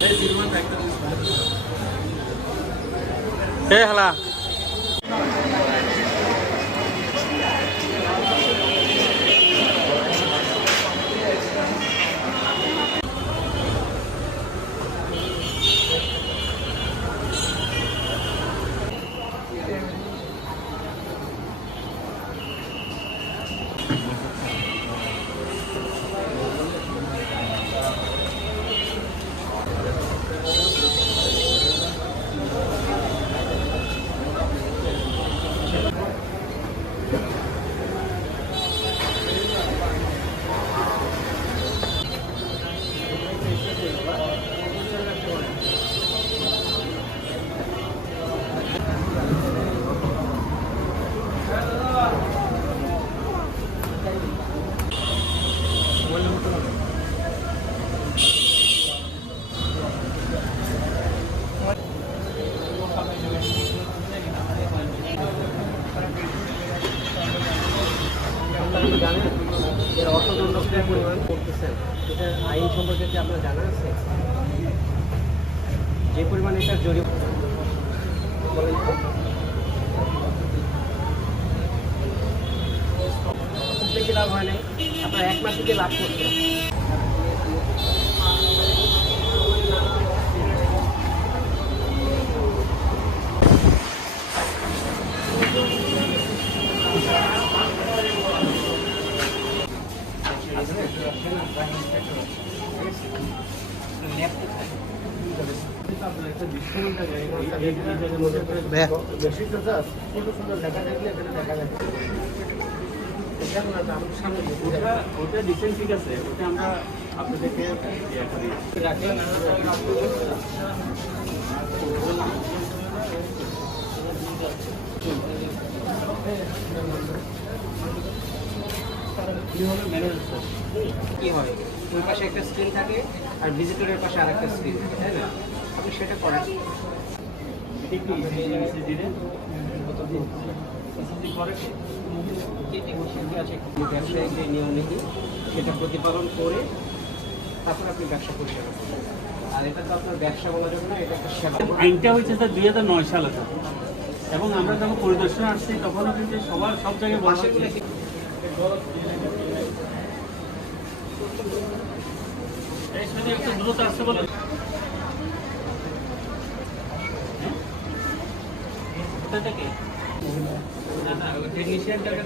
Hey, hala. জানেন এর অর্থদণ্ডের পরিমাণ করতেছেন, এটার আইন সম্পর্কে কি আপনার জানা আছে? যে পরিমাণ এটা জরিমানা খুব বেশি লাভ হয় নাই, আপনার 1 মাস থেকে লাভ করছেন। ওটা ডিসেন্ট ঠিক আছে, ওটা আমরা আপনাদেরকে কি হয়, ওই পাশে একটা স্ক্রিন থাকে আর ভিজিটরের পাশে আরেকটা স্ক্রিন থাকে, তাই না? আপনি সেটা করেন। ব্যবসায়িক যে নিয়ম নীতি সেটা প্রতিপালন করে তারপর আপনি ব্যবসা পরিচালনা করবেন। আর এটা তো আপনার ব্যবসা বলা যাবে না, এটা একটা সেবা। আইনটা হয়েছে স্যার 2009 সালে এবং আমরা যখন পরিদর্শনে আসছি তখনও কিন্তু সব জায়গায় বলা হয়েছে একটু দ্রুত আসছে বলে টেকনিশিয়ানটাকে